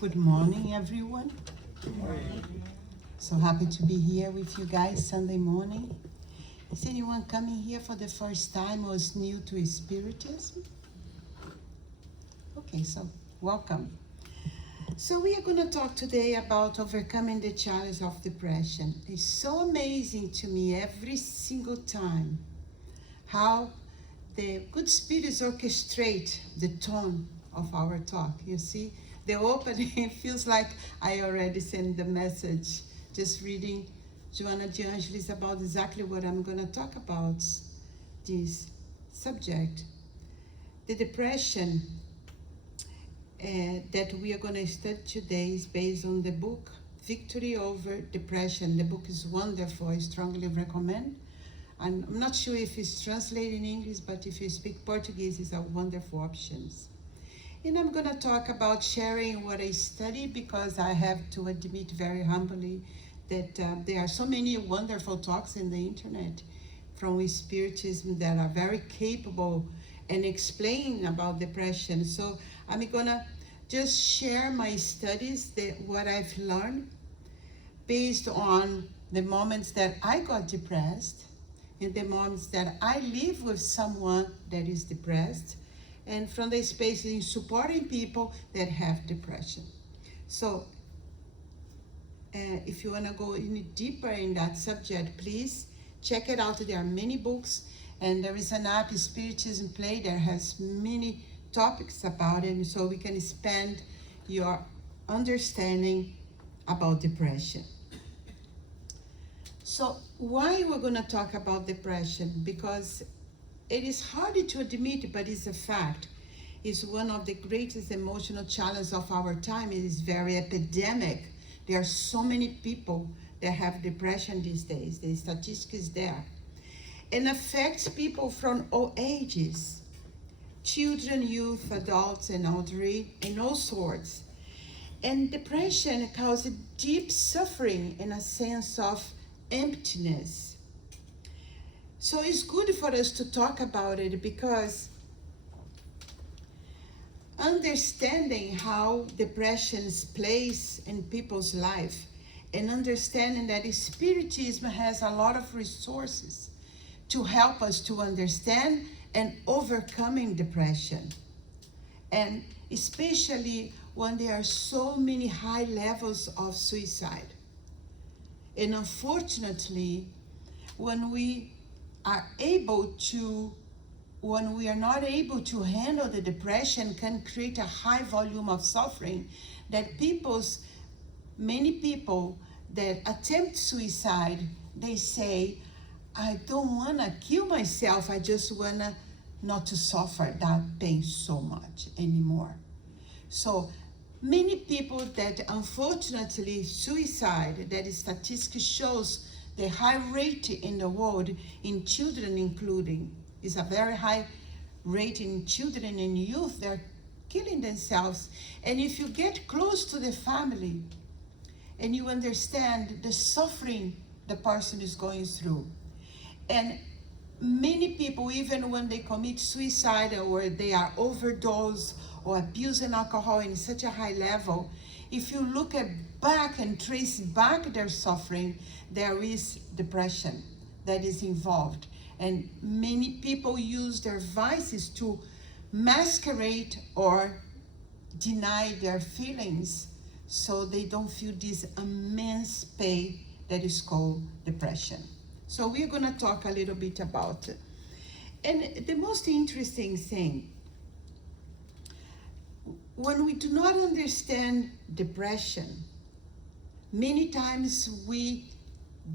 Good morning, everyone. Good morning. So happy to be here with you guys Sunday morning. Is anyone coming here for the first time or is new to Spiritism? Okay, so welcome. So we are going to talk today about overcoming the challenge of depression. It's so amazing to me every single time how the good spirits orchestrate the tone of our talk. You see, the opening feels like I already sent the message, just reading Joanna de Angelis about exactly what I'm going to talk about, this subject. The depression that we are going to study today is based on the book Victory Over Depression. The book is wonderful. I strongly recommend. I'm not sure if it's translated in English, but if you speak Portuguese, it's a wonderful option. And I'm going to talk about sharing what I study, because I have to admit very humbly that there are so many wonderful talks in the internet from Spiritism that are very capable and explain about depression. So I'm going to just share my studies, what I've learned based on the moments that I got depressed, in the moments that I live with someone that is depressed, and from the space in supporting people that have depression. So if you want to go any deeper in that subject, please check it out. There are many books, and there is an app, Spiritism Play, that has many topics about it, so we can expand your understanding about depression. So why we're going to talk about depression? Because it is hard to admit, but it's a fact. It's one of the greatest emotional challenges of our time. It is very epidemic. There are so many people that have depression these days. The statistics is there. And affects people from all ages. Children, youth, adults, and elderly, and all sorts. And depression causes deep suffering and a sense of emptiness. So it's good for us to talk about it, because understanding how depression plays in people's life, and understanding that Spiritism has a lot of resources to help us to understand and overcoming depression. And especially when there are so many high levels of suicide. And unfortunately, when we are not able to handle the depression, can create a high volume of suffering that many people that attempt suicide, they say, I don't want to kill myself, I just want to not to suffer that pain so much anymore. So many people that unfortunately suicide, that statistics shows the high rate in the world, in children including, is a very high rate in children and youth. They're killing themselves. And if you get close to the family and you understand the suffering the person is going through, and many people, even when they commit suicide or they are overdose or abusing alcohol in such a high level, if you look back and trace back their suffering, there is depression that is involved. And many people use their vices to masquerade or deny their feelings, so they don't feel this immense pain that is called depression. So we're going to talk a little bit about it. And the most interesting thing, when we do not understand depression, many times we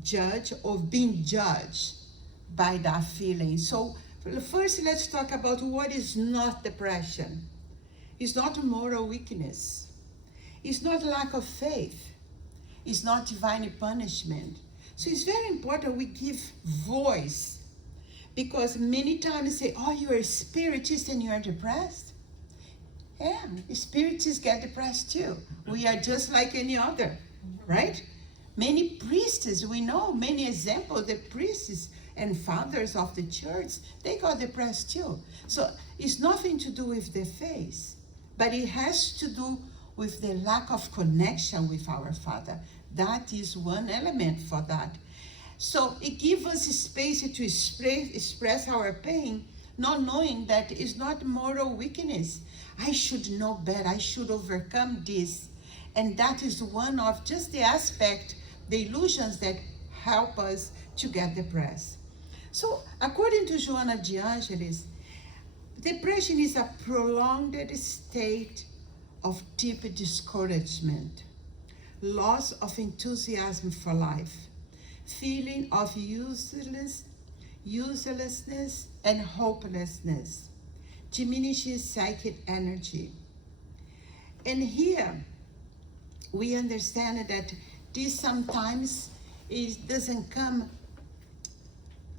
judge or being judged by that feeling. So first, let's talk about what is not depression. It's not moral weakness. It's not lack of faith. It's not divine punishment. So it's very important we give voice, because many times say, oh, you're a spiritist and you're depressed. Yeah, spiritists get depressed too. We are just like any other, right? Many priests, we know many examples, the priests and fathers of the church, they got depressed too. So it's nothing to do with the faith, but it has to do with the lack of connection with our Father. That is one element for that. So it gives us space to express our pain, not knowing that it's not moral weakness. I should know better. I should overcome this. And that is one of just the aspect, the illusions that help us to get depressed. So according to Joanna de Angelis, depression is a prolonged state of deep discouragement, loss of enthusiasm for life, feeling of uselessness and hopelessness, diminishing psychic energy. And here we understand that this sometimes doesn't come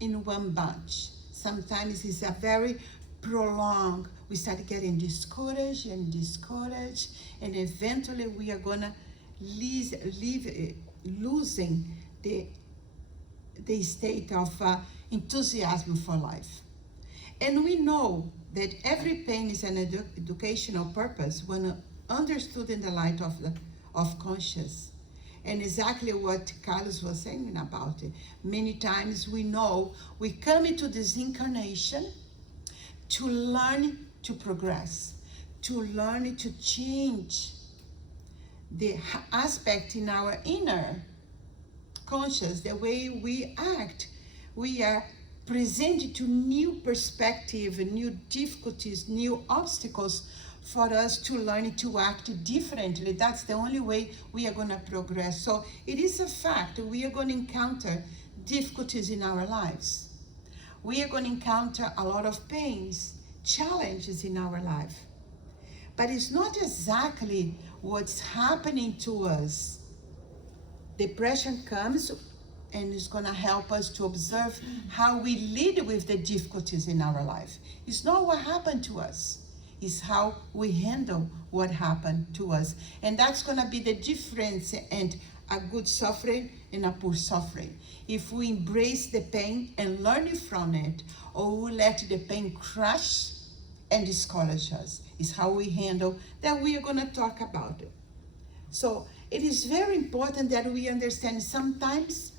in one bunch. Sometimes it's a very prolonged. We start getting discouraged, and eventually we are gonna losing the state of enthusiasm for life. And we know that every pain is an educational purpose when understood in the light of conscience. And exactly what Carlos was saying about it. Many times we know we come into this incarnation to learn to progress, to learn to change the aspect in our inner conscious, the way we act. We are presented to new perspective, new difficulties, new obstacles for us to learn to act differently. That's the only way we are going to progress. So it is a fact we are going to encounter difficulties in our lives. We are going to encounter a lot of pains, challenges in our life. But it's not exactly what's happening to us. Depression comes and it's going to help us to observe how we lead with the difficulties in our life. It's not what happened to us. It's how we handle what happened to us. And that's going to be the difference in a good suffering and a poor suffering. If we embrace the pain and learn from it, or we let the pain crush and discourage us, is how we handle that. We are going to talk about it. So it is very important that we understand sometimes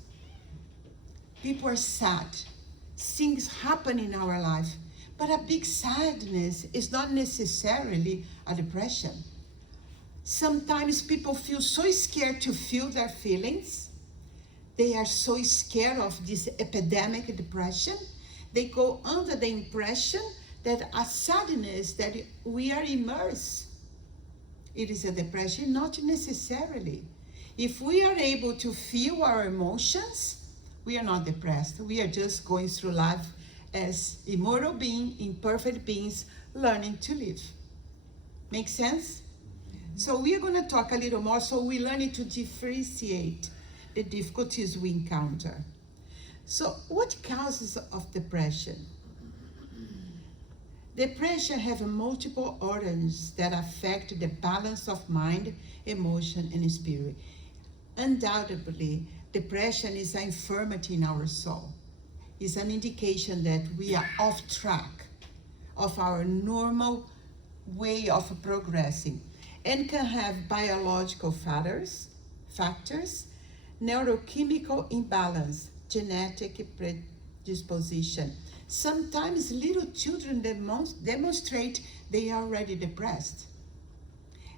people are sad. Things happen in our life. But a big sadness is not necessarily a depression. Sometimes people feel so scared to feel their feelings. They are so scared of this epidemic depression. They go under the impression that a sadness that we are immersed. It is a depression, not necessarily. If we are able to feel our emotions, we are not depressed. We are just going through life as immortal beings, imperfect beings, learning to live. Make sense? So we are going to talk a little more, so we learn to differentiate the difficulties we encounter. So what causes of depression? Depression has multiple organs that affect the balance of mind, emotion, and spirit. Undoubtedly, depression is an infirmity in our soul. It's an indication that we are off track of our normal way of progressing, and can have biological factors, neurochemical imbalance, genetic predisposition. Sometimes little children demonstrate they are already depressed.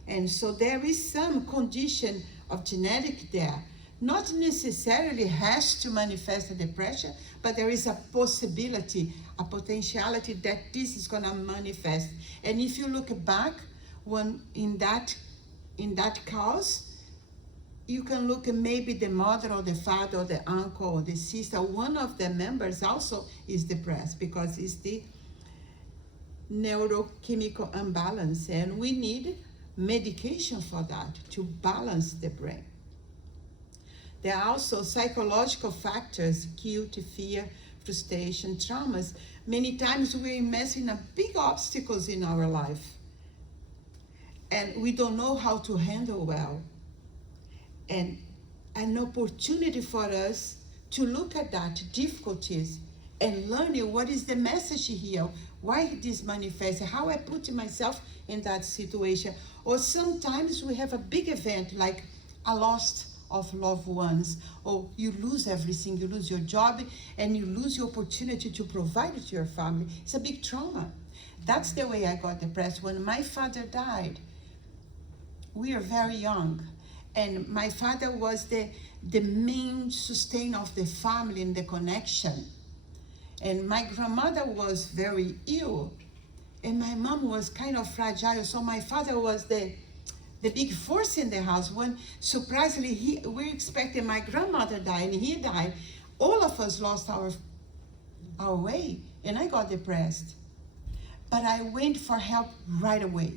And so there is some condition of genetic there. Not necessarily has to manifest a depression, but there is a possibility, a potentiality that this is going to manifest. And if you look back when in that cause, you can look at maybe the mother or the father or the uncle or the sister. One of the members also is depressed because it's the neurochemical imbalance, and we need medication for that to balance the brain. There are also psychological factors, guilt, fear, frustration, traumas. Many times we're immersed big obstacles in our life, and we don't know how to handle well. And an opportunity for us to look at that difficulties and learning what is the message here, why this manifests, how I put myself in that situation. Or sometimes we have a big event like a loss of loved ones, or you lose everything, you lose your job, and you lose your opportunity to provide to your family. It's a big trauma. That's the way I got depressed. When my father died, we are very young, and my father was the main sustainer of the family and the connection. And my grandmother was very ill, and my mom was kind of fragile, so my father was the big force in the house. When surprisingly we expected my grandmother died and he died, all of us lost our way, and I got depressed. But I went for help right away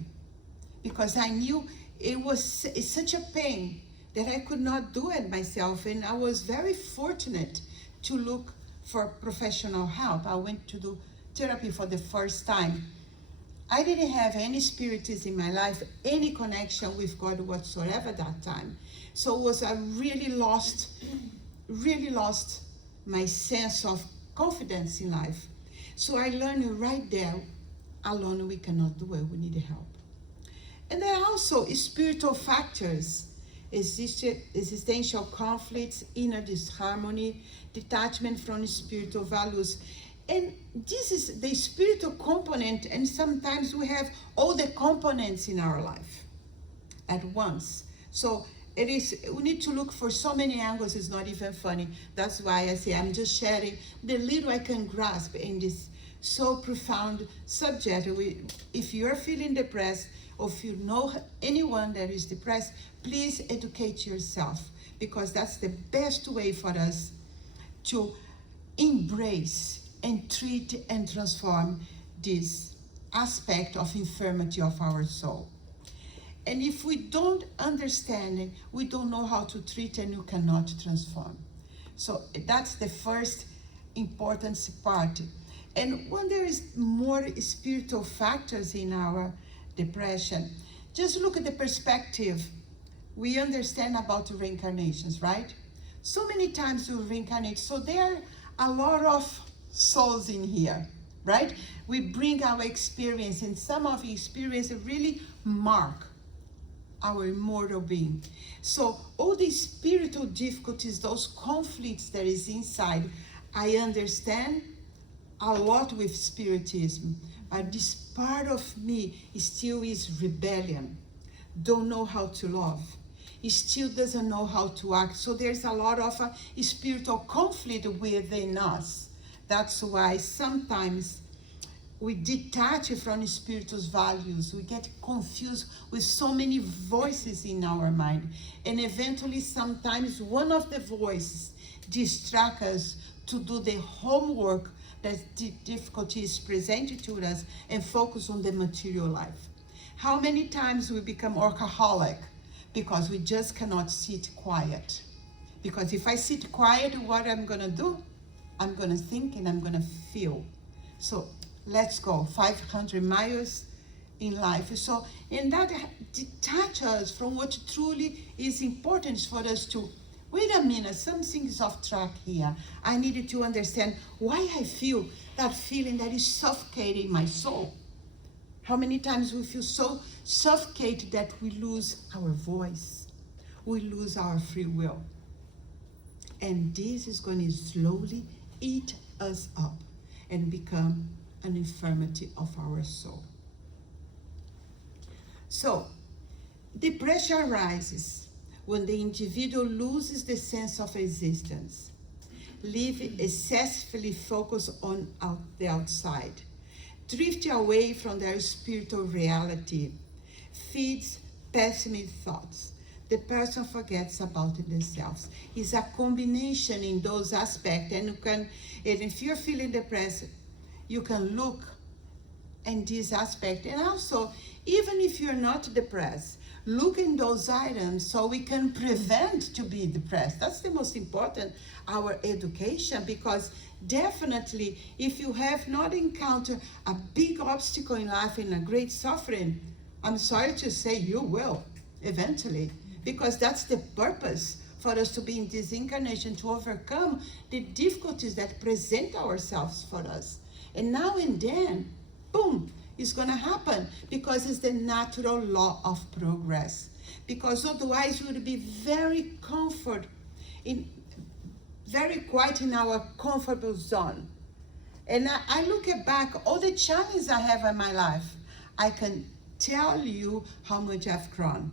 because I knew it's such a pain that I could not do it myself, and I was very fortunate to look for professional help. I went to do therapy for the first time. I didn't have any spiritism in my life, any connection with God whatsoever that time. So I really lost my sense of confidence in life. So I learned right there, alone we cannot do it, we need help. And there are also spiritual factors, existential conflicts, inner disharmony, detachment from spiritual values. And this is the spiritual component, and sometimes we have all the components in our life at once. So we need to look for so many angles, it's not even funny. That's why I say I'm just sharing the little I can grasp in this so profound subject. If you're feeling depressed, or if you know anyone that is depressed, please educate yourself, because that's the best way for us to embrace and treat and transform this aspect of infirmity of our soul. And if we don't understand it, we don't know how to treat, and you cannot transform. So that's the first important part. And when there is more spiritual factors in our depression, just look at the perspective. We understand about reincarnations, right? So many times we reincarnate, so there are a lot of souls in here, right? We bring our experience, and some of the experience really mark our immortal being. So all these spiritual difficulties, those conflicts that is inside, I understand a lot with spiritism, but this part of me still is rebellion, don't know how to love. He still doesn't know how to act. So there's a lot of spiritual conflict within us. That's why sometimes we detach from spiritual values. We get confused with so many voices in our mind. And eventually, sometimes one of the voices distracts us to do the homework that the difficulty is presented to us and focus on the material life. How many times we become workaholic because we just cannot sit quiet? Because if I sit quiet, what I'm gonna do? I'm gonna think and I'm gonna feel. So let's go 500 miles in life. So, and that detach us from what truly is important for us to, wait a minute, something is off track here. I needed to understand why I feel that feeling that is suffocating my soul. How many times we feel so suffocated that we lose our voice, we lose our free will. And this is going to slowly eat us up and become an infirmity of our soul. So, depression arises when the individual loses the sense of existence, live excessively focused on the outside, drift away from their spiritual reality, feeds pessimist thoughts. The person forgets about themselves. It's a combination in those aspects, and if you're feeling depressed, you can look in this aspect. And also, even if you're not depressed, look in those items so we can prevent to be depressed. That's the most important, our education, because definitely if you have not encountered a big obstacle in life and a great suffering, I'm sorry to say you will eventually, because that's the purpose for us to be in this incarnation, to overcome the difficulties that present ourselves for us. And now and then, boom, it's going to happen, because it's the natural law of progress. Because otherwise we would be very quiet in our comfortable zone. And I look back, all the challenges I have in my life, I can tell you how much I've grown.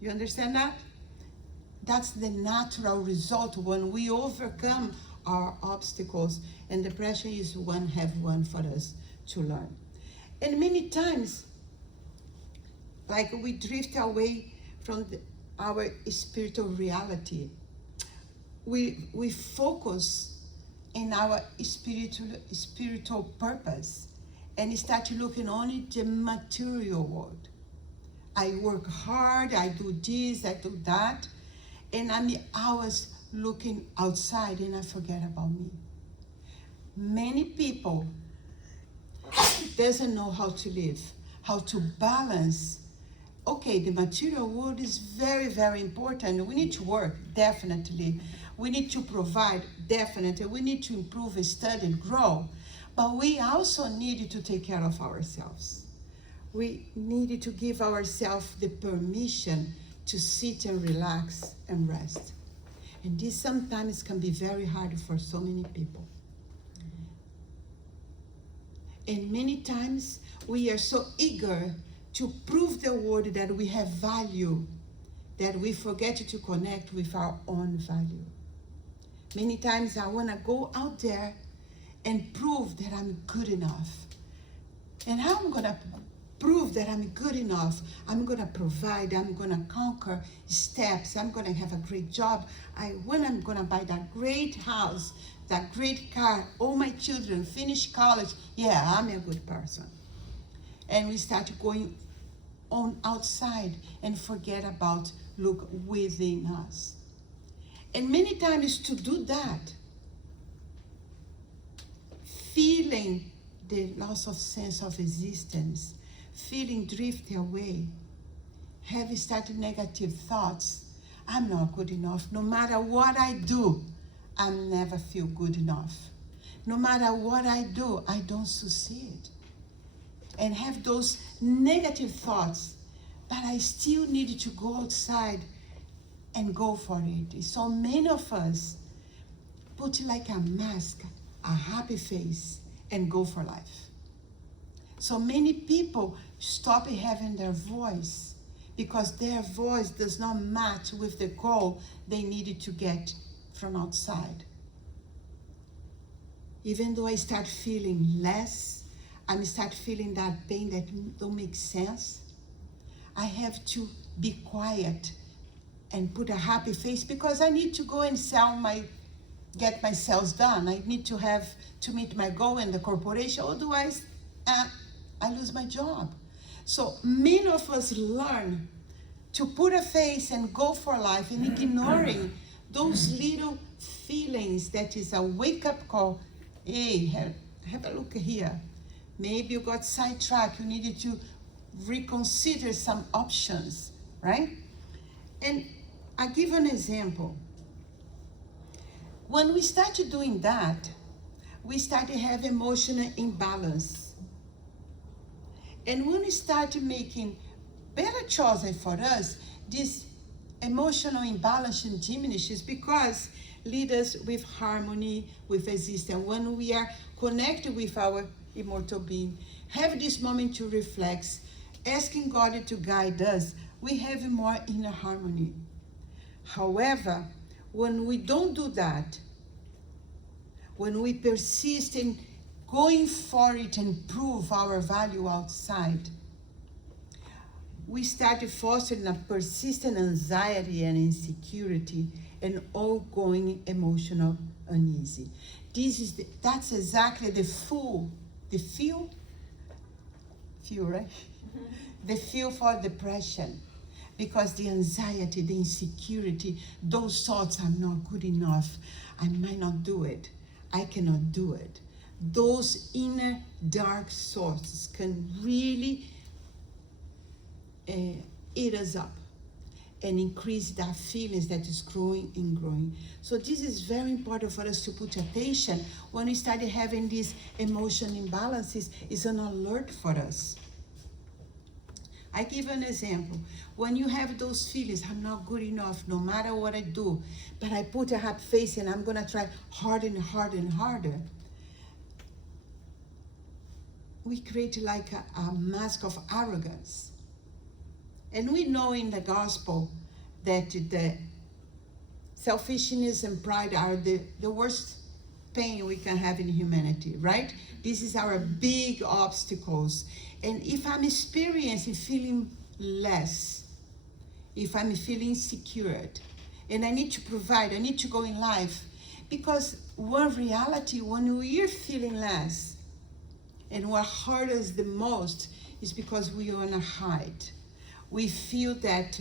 You understand that? That's the natural result when we overcome our obstacles. And depression is one for us to learn. And many times, like, we drift away from our spiritual reality. We focus in our spiritual purpose and start looking only the material world. I work hard, I do this, I do that, and I'm always looking outside and I forget about me. Many people doesn't know how to live, how to balance. Okay, the material world is very, very important. We need to work, definitely. We need to provide, definitely. We need to improve, study, grow. But we also need to take care of ourselves. We need to give ourselves the permission to sit and relax and rest. And this sometimes can be very hard for so many people. And many times we are so eager to prove the world that we have value, that we forget to connect with our own value. Many times I want to go out there and prove that I'm good enough. And how I'm going to prove that I'm good enough? I'm going to provide, I'm going to conquer steps, I'm going to have a great job. When I'm going to buy that great house, that great car, all my children finish college, yeah, I'm a good person. And we start going on outside and forget about look within us. And many times to do that, feeling the loss of sense of existence, feeling drift away, having started negative thoughts, I'm not good enough. No matter what I do, I never feel good enough. No matter what I do, I don't succeed. And have those negative thoughts, but I still need to go outside and go for it. So many of us put like a mask, a happy face, and go for life. So many people stop having their voice because their voice does not match with the goal they needed to get from outside. Even though I start feeling less, I start feeling that pain that don't make sense, I have to be quiet and put a happy face because I need to go and get my sales done. I need to meet my goal in the corporation, otherwise I lose my job. So many of us learn to put a face and go for life and ignoring those little feelings that is a wake-up call. Hey, have a look here. Maybe you got sidetracked. You needed to reconsider some options, right? And I give an example. When we started doing that, we started having emotional imbalance. And when we started making better choices for us, this emotional imbalance diminishes because lead us with harmony, with existence. When we are connected with our immortal being, have this moment to reflect, asking God to guide us, we have more inner harmony. However, when we don't do that, when we persist in going for it and prove our value outside, we start fostering a persistent anxiety and insecurity and ongoing emotional uneasy. That's exactly the fuel, right? The fuel for depression. Because the anxiety, the insecurity, those thoughts, I'm not good enough, I might not do it, I cannot do it. Those inner dark sources can really eat us up. and increase that feelings that is growing and growing. So this is very important for us to put attention when we start having these emotion imbalances. It's an alert for us. I give an example. When you have those feelings, I'm not good enough no matter what I do, but I put a happy face and I'm gonna try harder and harder and harder. We create like a mask of arrogance. And we know in the gospel that the selfishness and pride are the worst pain we can have in humanity, right? This is our big obstacles. And if I'm experiencing feeling less, if I'm feeling insecure, and I need to provide, I need to go in life, because one reality, when we're feeling less, and what hurts us the most is because we want to hide. We feel that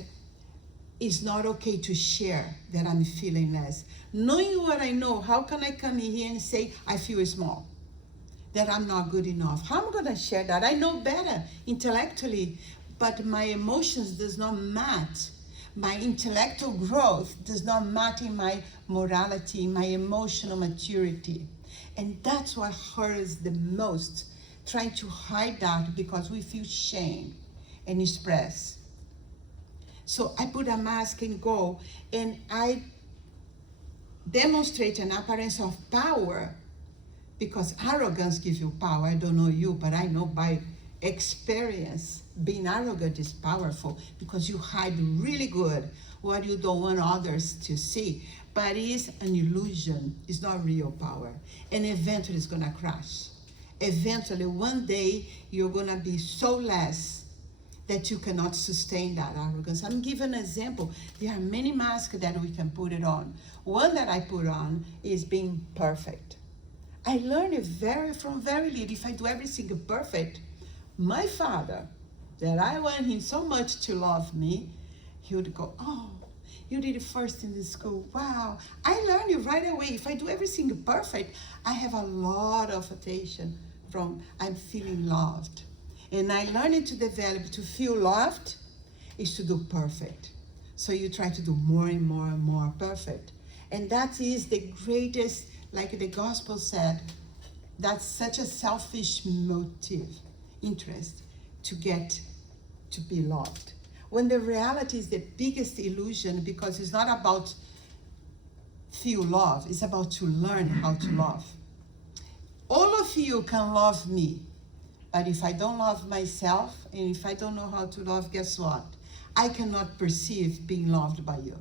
it's not okay to share that I'm feeling less. Knowing what I know, how can I come in here and say I feel small? That I'm not good enough? How am I going to share that? I know better intellectually, but my emotions does not match. My intellectual growth does not match in my morality, my emotional maturity. And that's what hurts the most, trying to hide that because we feel shame and express. So I put a mask and go, and I demonstrate an appearance of power, because arrogance gives you power. I don't know you, but I know by experience, being arrogant is powerful because you hide really good what you don't want others to see. But it's an illusion. It's not real power. And eventually it's gonna crash. Eventually, one day, you're gonna be so less that you cannot sustain that arrogance. I'm giving an example. There are many masks that we can put it on. One that I put on is being perfect. I learned it from very little. If I do everything perfect, my father, that I want him so much to love me, he would go, oh, you did it first in the school. Wow. I learned it right away. If I do everything perfect, I have a lot of attention from I'm feeling loved. And I learned to develop to feel loved is to do perfect. So you try to do more and more and more perfect. And that is the greatest, like the gospel said, that's such a selfish motive, interest, to get to be loved. When the reality is the biggest illusion, because it's not about feel love, it's about to learn how to love. All of you can love me, but if I don't love myself, and if I don't know how to love, guess what? I cannot perceive being loved by you.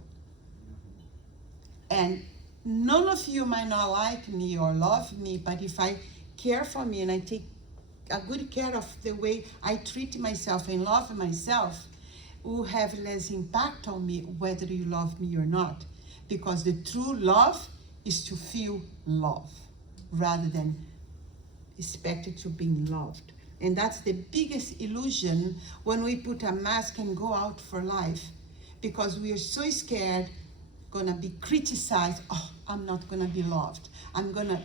And none of you might not like me or love me, but if I care for me and I take a good care of the way I treat myself and love myself, will have less impact on me whether you love me or not. Because the true love is to feel love rather than expected to be loved. And that's the biggest illusion when we put a mask and go out for life, because we are so scared gonna be criticized. Oh, I'm not gonna be loved. I'm gonna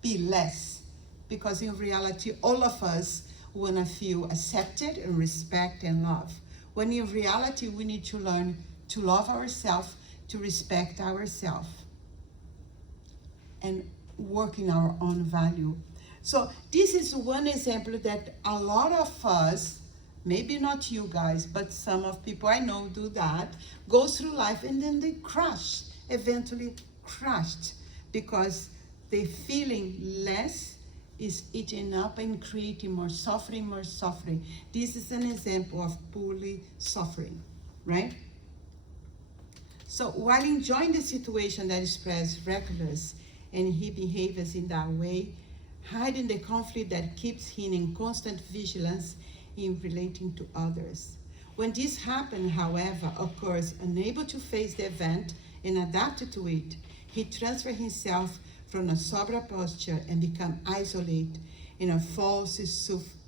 be less. Because in reality, all of us wanna feel accepted and respect and love. When in reality, we need to learn to love ourselves, to respect ourselves, and work in our own value. So this is one example that a lot of us, maybe not you guys, but some of people I know do that, go through life and then they crash, eventually crashed, because the feeling less is eating up and creating more suffering, more suffering. This is an example of poorly suffering, right? So while enjoying the situation that expresses reckless and he behaves in that way, hiding the conflict that keeps him in constant vigilance in relating to others. When this happens, however, occurs unable to face the event and adapt to it, he transfers himself from a sober posture and becomes isolated in a false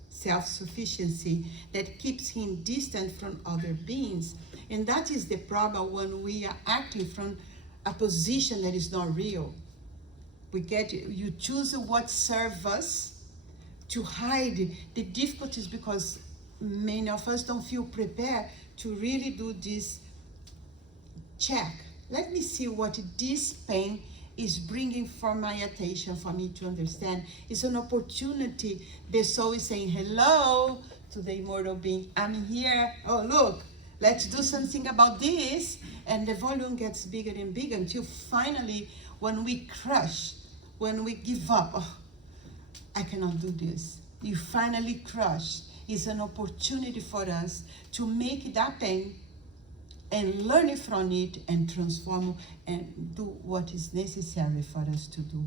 self-sufficiency that keeps him distant from other beings. And that is the problem when we are acting from a position that is not real. You choose what serves us to hide the difficulties, because many of us don't feel prepared to really do this check. Let me see what this pain is bringing for my attention, for me to understand. It's an opportunity. The soul is saying hello to the immortal being. I'm here. Oh, look, let's do something about this. And the volume gets bigger and bigger until finally, when we crush, when we give up, oh, I cannot do this. You finally crush. It's an opportunity for us to make that pain and learn from it and transform and do what is necessary for us to do.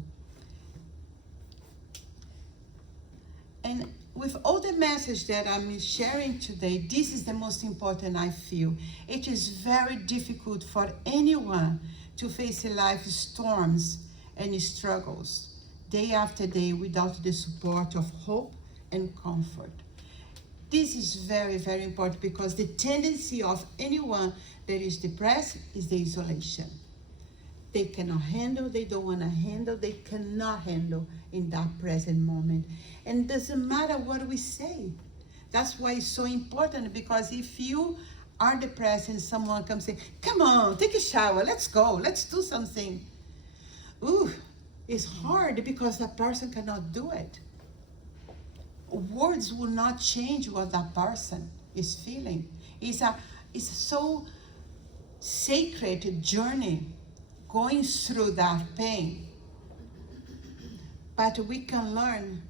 And with all the message that I'm sharing today, this is the most important, I feel. It is very difficult for anyone to face life storms and struggles day after day without the support of hope and comfort. This is very, very important because the tendency of anyone that is depressed is the isolation. They cannot handle, they don't want to handle, they cannot handle in that present moment. And it doesn't matter what we say. That's why it's so important, because if you are depressed and someone comes and say, come on, take a shower, let's go, let's do something. Ooh, it's hard because that person cannot do it. Words will not change what that person is feeling. It's a so sacred journey going through that pain. But we can learn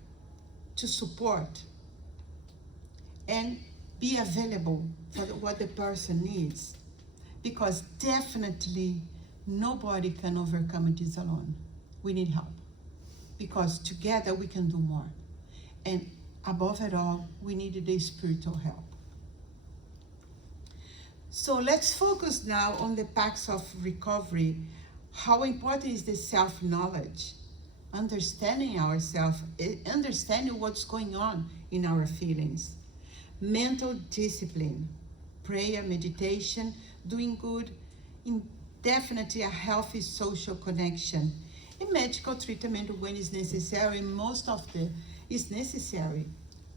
to support and be available for what the person needs. Because definitely nobody can overcome this alone. We need help. Because together we can do more. And above it all, we need the spiritual help. So let's focus now on the paths of recovery. How important is the self-knowledge? Understanding ourselves, understanding what's going on in our feelings. Mental discipline, prayer, meditation, doing good, definitely a healthy social connection. A medical treatment when it's necessary, most of the is necessary.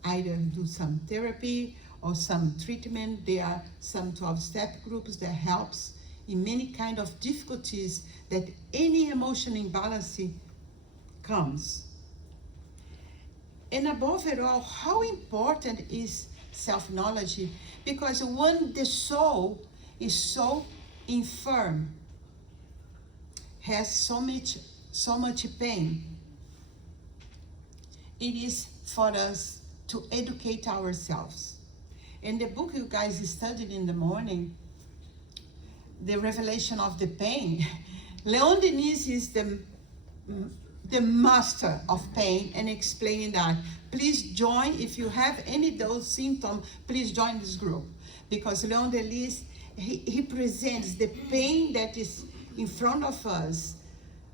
Either do some therapy or some treatment. There are some 12-step groups that helps in many kind of difficulties that any emotional imbalance comes. And above it all, how important is self-knowledge? Because when the soul is so infirm, has so much pain, it is for us to educate ourselves. In the book you guys studied in the morning, The Revelation of the Pain, Leon Denis is the master of pain and explaining that. Please join, if you have any of those symptoms, please join this group. Because Leon Denis, he presents the pain that is in front of us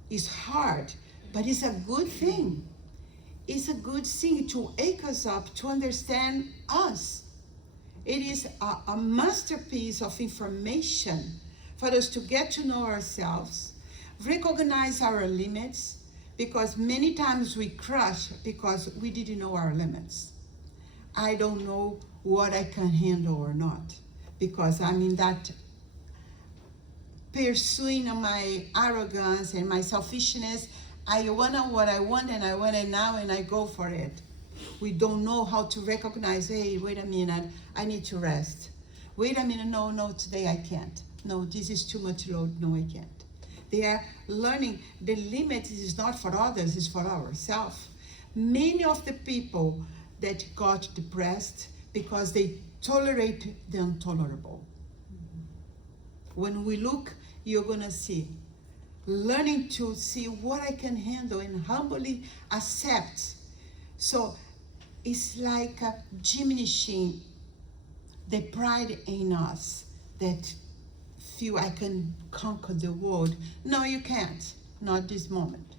is hard, but it's a good thing. It's a good thing to wake us up, to understand us. It is a masterpiece of information for us to get to know ourselves, recognize our limits, because many times we crash because we didn't know our limits. I don't know what I can handle or not, because I'm in that pursuing my arrogance and my selfishness. I want what I want, and I want it now, and I go for it. We don't know how to recognize, hey, wait a minute, I need to rest. Wait a minute, no, today I can't. No, this is too much load, no, I can't. They are learning the limit is not for others, it's for ourselves. Many of the people that got depressed because they tolerate the intolerable. When we look, you're gonna see. Learning to see what I can handle and humbly accept. So it's like diminishing the pride in us that feel I can conquer the world. No, you can't. Not this moment.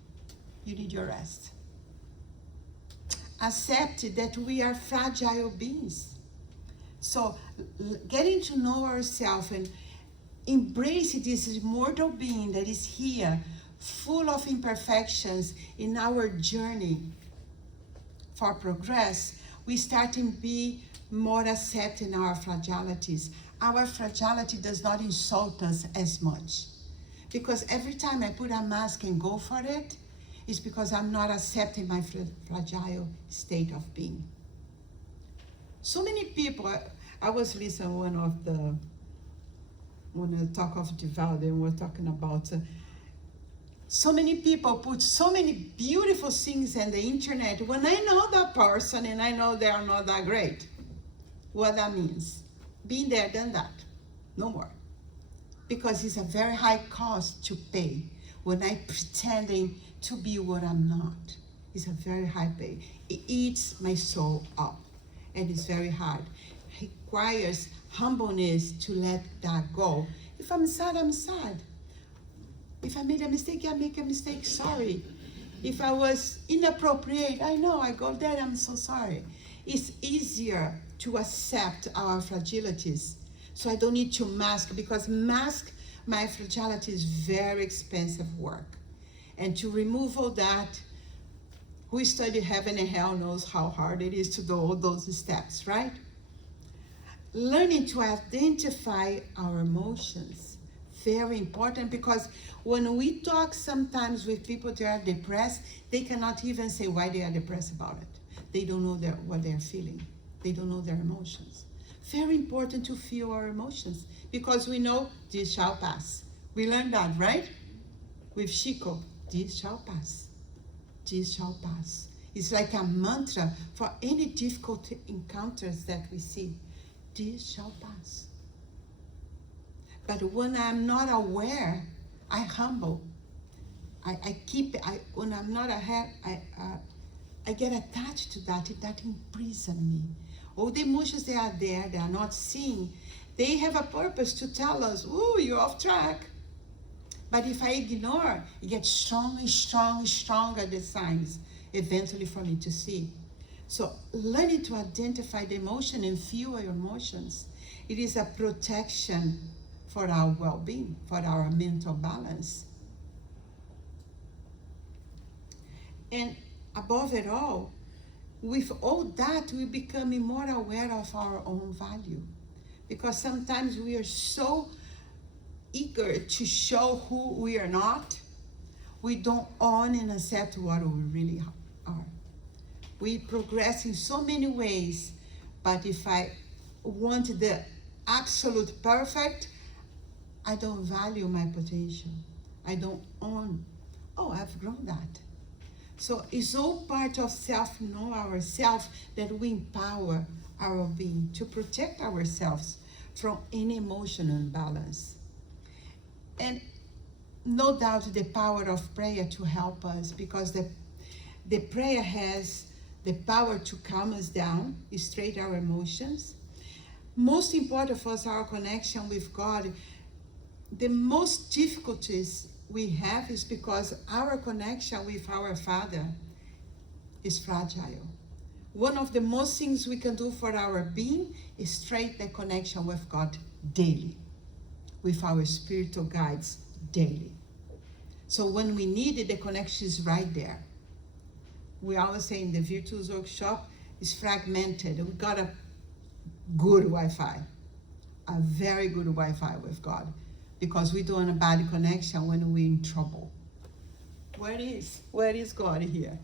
You need your rest. Accept that we are fragile beings. So getting to know ourselves and embrace this immortal being that is here, full of imperfections in our journey for progress, we start to be more accepting our fragilities, our fragility does not insult us as much. Because every time I put a mask and go for it, it's because I'm not accepting my fragile state of being. So many people, I was listening when I talk of devout, and we're talking about so many people put so many beautiful things on the internet when I know that person and I know they are not that great. What that means? Been there, done that. No more. Because it's a very high cost to pay when I'm pretending to be what I'm not. It's a very high pay. It eats my soul up, and it's very hard. It requires humbleness to let that go. If I'm sad, I'm sad. If I made a mistake, I make a mistake, sorry. If I was inappropriate, I know, I go there, I'm so sorry. It's easier to accept our fragilities, so I don't need to mask, because mask my fragility is very expensive work. And to remove all that, who studied heaven and hell knows how hard it is to do all those steps, right? Learning to identify our emotions, very important, because when we talk sometimes with people that are depressed, they cannot even say why they are depressed about it. They don't know what they're feeling. They don't know their emotions. Very important to feel our emotions, because we know this shall pass. We learned that, right? With Chico, this shall pass. This shall pass. It's like a mantra for any difficult encounters that we see. This shall pass. But when I'm not aware, I humble. When I'm not aware, I get attached to that. That imprisons me. All the emotions that are there, they are not seen. They have a purpose to tell us, "Ooh, you're off track." But if I ignore, it gets stronger, the signs, eventually for me to see. So learning to identify the emotion and feel your emotions, it is a protection for our well-being, for our mental balance. And above it all, with all that, we become more aware of our own value. Because sometimes we are so eager to show who we are not, we don't own and accept what we really are. We progress in so many ways, but if I want the absolute perfect, I don't value my potential. I don't own, oh, I've grown that. So it's all part of self-know ourselves, that we empower our being to protect ourselves from any emotional imbalance. And no doubt the power of prayer to help us, because the prayer has the power to calm us down, straighten our emotions. Most important for us, our connection with God. The most difficulties we have is because our connection with our Father is fragile. One of the most things we can do for our being is straighten the connection with God daily, with our spiritual guides daily. So when we need it, the connection is right there. We always say in the Virtues Workshop, it's fragmented. We got a good Wi-Fi, a very good Wi-Fi with God, because we don't want a bad connection when we're in trouble. Where is God here?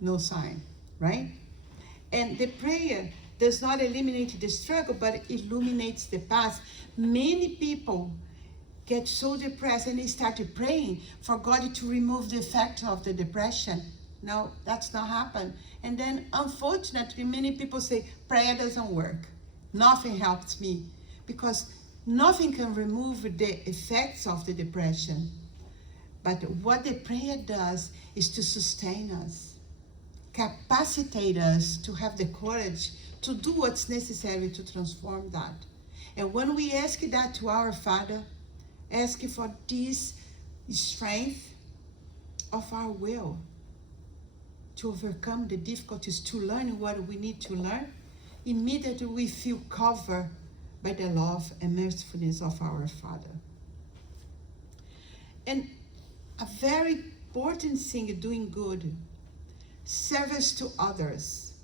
No sign, right? And the prayer does not eliminate the struggle, but it illuminates the path. Many people get so depressed and they started praying for God to remove the effect of the depression. No, that's not happened. And then, unfortunately, many people say, prayer doesn't work. Nothing helps me. Because nothing can remove the effects of the depression. But what the prayer does is to sustain us, capacitate us to have the courage to do what's necessary to transform that. And when we ask that to our Father, ask for this strength of our will to overcome the difficulties, to learn what we need to learn, immediately we feel covered by the love and mercifulness of our Father. And a very important thing, doing good, service to others,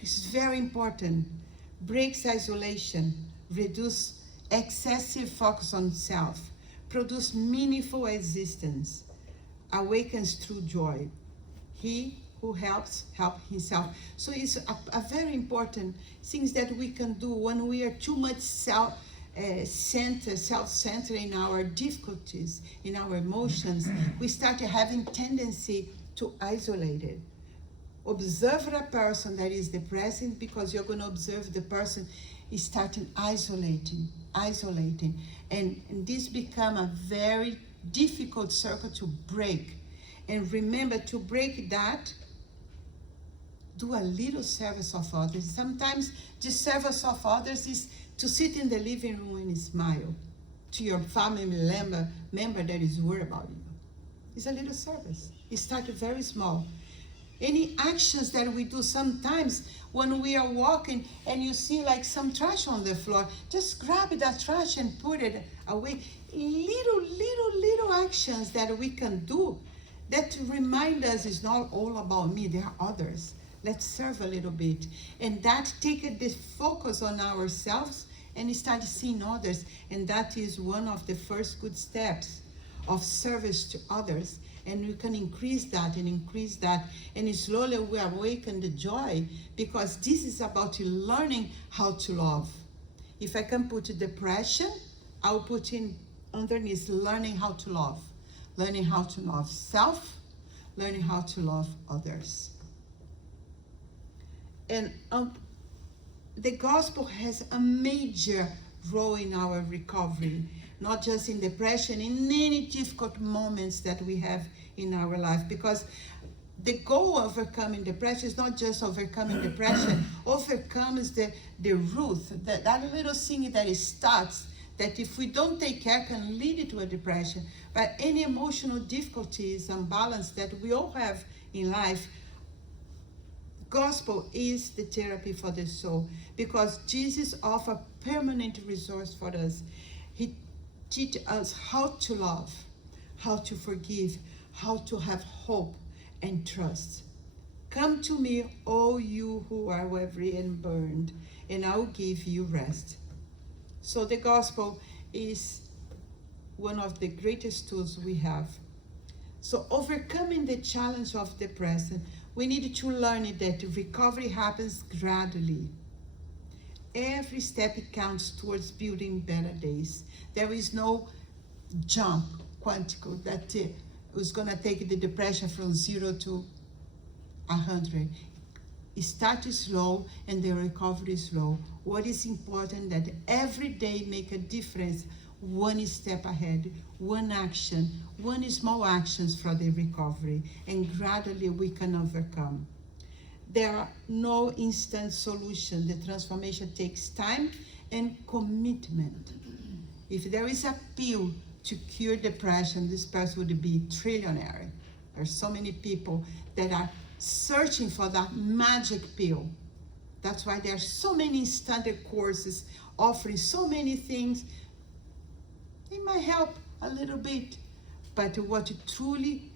is very important. Breaks isolation, reduce Excessive focus on self produces meaningful existence, awakens through joy. He who helps himself. So it's a very important things that we can do when we are too much self-centered in our difficulties, in our emotions. We start having tendency to isolate it. Observe a person that is depressing, because you're going to observe the person is starting isolating, and this become a very difficult circle to break. And remember, to break that, do a little service of others. Sometimes the service of others is to sit in the living room and smile to your family member that is worried about you. It's a little service. It started very small. Any actions that we do sometimes when we are walking and you see like some trash on the floor, just grab that trash and put it away. Little actions that we can do that remind us it's not all about me, there are others. Let's serve a little bit. And that take the focus on ourselves and start seeing others. And that is one of the first good steps of service to others. And we can increase that. And slowly we awaken the joy, because this is about learning how to love. If I can put depression, I'll put in underneath learning how to love. Learning how to love self, learning how to love others. And the gospel has a major role in our recovery, not just in depression, in many difficult moments that we have in our life. Because the goal of overcoming depression is not just overcoming depression, overcomes the root, that little thing that it starts, that if we don't take care can lead to a depression. But any emotional difficulties, imbalance that we all have in life, gospel is the therapy for the soul, because Jesus offers permanent resource for us. He teaches us how to love, how to forgive, how to have hope and trust. Come to me, all you who are weary and burdened, and I will give you rest. So the gospel is one of the greatest tools we have. So overcoming the challenge of depression, we need to learn that recovery happens gradually. Every step counts towards building better days. There is no jump quantico that is going to take the depression from 0 to 100. It starts slow and the recovery is slow. What is important that every day make a difference, one step ahead, one action, one small actions for the recovery, and gradually we can overcome. There are no instant solution. The transformation takes time and commitment. If there is a pill to cure depression, this person would be trillionaire. There are so many people that are searching for that magic pill. That's why there are so many standard courses offering so many things. It might help a little bit, but what truly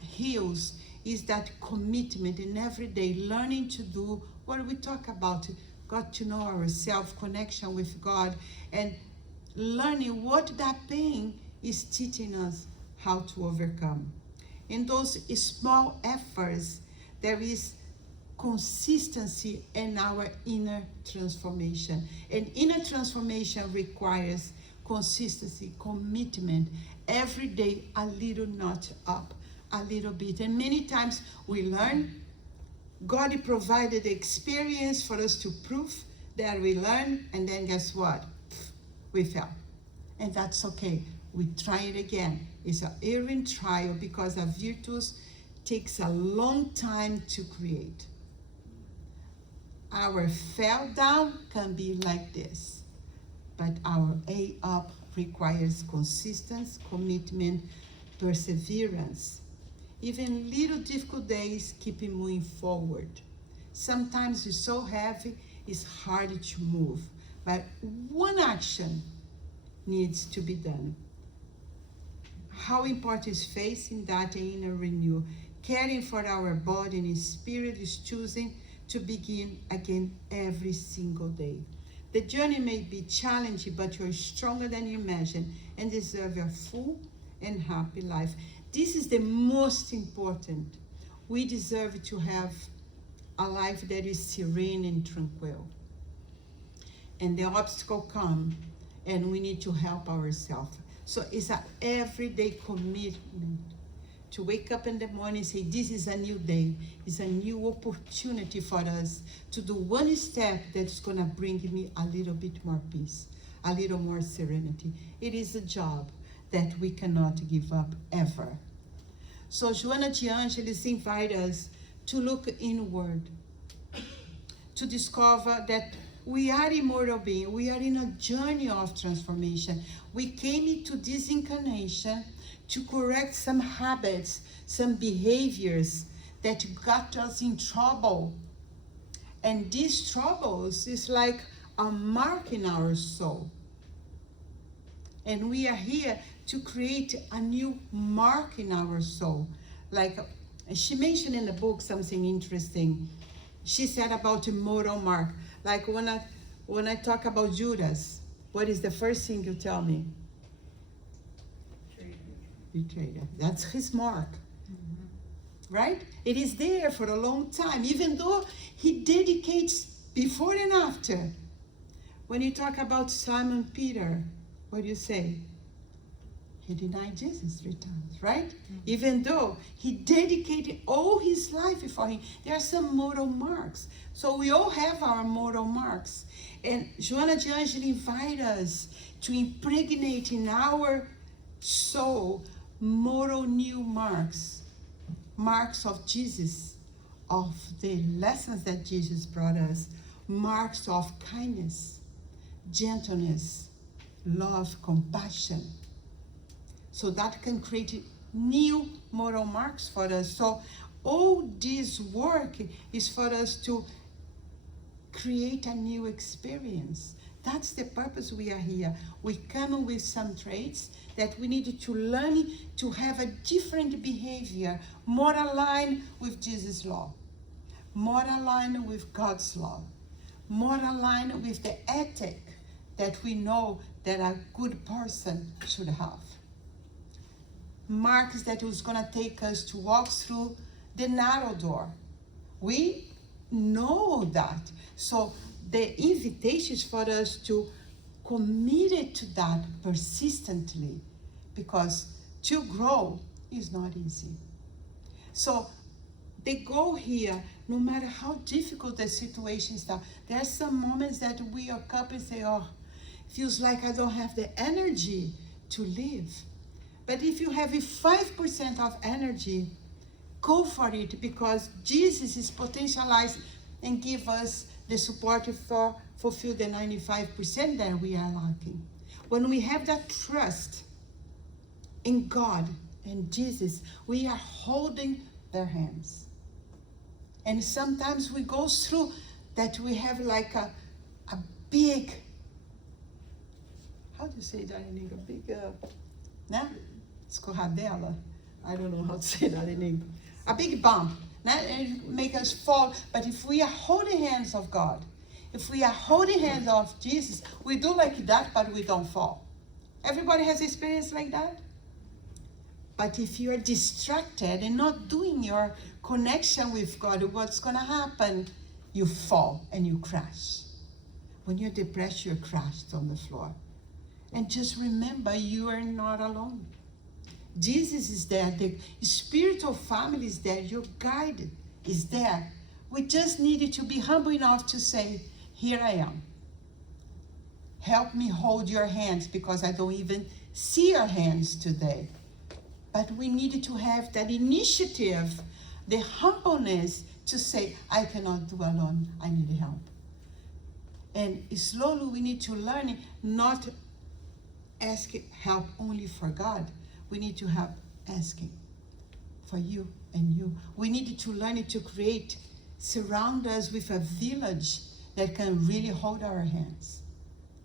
heals is that commitment in every day, learning to do what we talk about, got to know ourselves, connection with God, and learning what that pain is teaching us how to overcome. In those small efforts, there is consistency in our inner transformation. And inner transformation requires consistency, commitment, every day a little notch up, a little bit. And many times we learn, God provided the experience for us to prove that we learn, and then guess what? We fell. And that's okay. We try it again. It's an erring trial, because a virtues takes a long time to create. Our fell down can be like this, but our A up requires consistency, commitment, perseverance. Even little difficult days keep you moving forward. Sometimes it's so heavy, it's hard to move, but one action needs to be done. How important is facing that inner renewal? Caring for our body and spirit is choosing to begin again every single day. The journey may be challenging, but you're stronger than you imagine and deserve a full and happy life. This is the most important. We deserve to have a life that is serene and tranquil. And the obstacle come, and we need to help ourselves. So it's an everyday commitment to wake up in the morning and say, this is a new day. It's a new opportunity for us to do one step that's going to bring me a little bit more peace, a little more serenity. It is a job that we cannot give up ever. So Joana de Angelis invites us to look inward, to discover that we are immortal beings. We are in a journey of transformation. We came into this incarnation to correct some habits, some behaviors that got us in trouble. And these troubles is like a mark in our soul. And we are here to create a new mark in our soul. Like she mentioned in the book something interesting. She said about immortal mark. Like when I talk about Judas, what is the first thing you tell me? Betrayer. That's his mark. Mm-hmm. Right? It is there for a long time, even though he dedicates before and after. When you talk about Simon Peter, what do you say? He denied Jesus 3 times, right? Mm-hmm. Even though he dedicated all his life for him, there are some mortal marks. So we all have our mortal marks. And Joana de Angelis invites us to impregnate in our soul mortal new marks, marks of Jesus, of the lessons that Jesus brought us, marks of kindness, gentleness, love, compassion. So that can create new moral marks for us. So all this work is for us to create a new experience. That's the purpose we are here. We come with some traits that we need to learn to have a different behavior, more aligned with Jesus' law, more aligned with God's law, more aligned with the ethic that we know that a good person should have. Marks that was going to take us to walk through the narrow door. We know that. So the invitation is for us to commit it to that persistently, because to grow is not easy. So the goal here, no matter how difficult the situations are, there are some moments that we wake up and say, oh, feels like I don't have the energy to live. But if you have a 5% of energy, go for it, because Jesus is potentialized and give us the support for fulfill the 95% that we are lacking. When we have that trust in God and Jesus, we are holding their hands. And sometimes we go through that we have like a big, how do you say that in English? A big, né? Escorradela? I don't know how to say that in English. A big bump, and make us fall. But if we are holding hands of God, if we are holding hands of Jesus, we do like that, but we don't fall. Everybody has experience like that? But if you are distracted and not doing your connection with God, what's going to happen? You fall and you crash. When you're depressed, you're crashed on the floor. And just remember, you are not alone. Jesus is there. The spiritual family is there. Your guide is there. We just needed to be humble enough to say, here I am. Help me hold your hands, because I don't even see your hands today. But we needed to have that initiative, the humbleness to say, I cannot do alone. I need help. And slowly we need to learn not ask help only for God. We need to have asking for you and you. We need to learn to create, surround us with a village that can really hold our hands,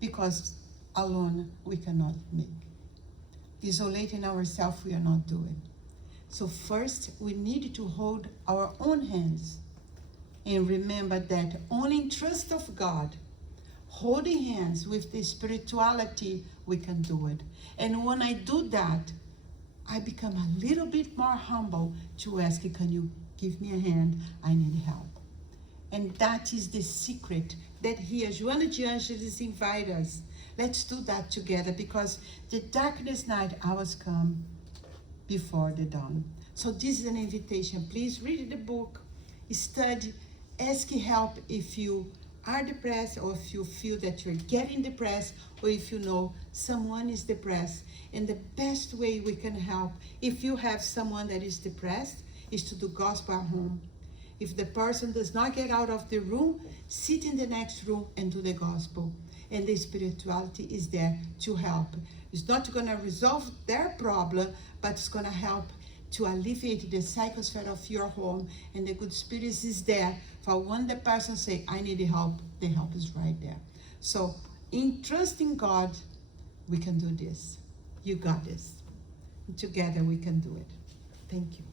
because alone we cannot make. Isolating ourselves, we are not doing. So first, we need to hold our own hands and remember that only in trust of God, holding hands with the spirituality, we can do it. And when I do that, I become a little bit more humble to ask, can you give me a hand? I need help. And that is the secret that here, Joana de Angelis invite us. Let's do that together, because the darkness night hours come before the dawn. So this is an invitation. Please read the book, study, ask help if you are depressed, or if you feel that you're getting depressed, or if you know someone is depressed. And the best way we can help, if you have someone that is depressed, is to do gospel at home. If the person does not get out of the room, sit in the next room and do the gospel. And the spirituality is there to help. It's not going to resolve their problem, but it's going to help to alleviate the psychosphere of your home. And the good spirit is there for when the person say, I need help, the help is right there. So in trusting God, we can do this. You got this. Together we can do it. Thank you.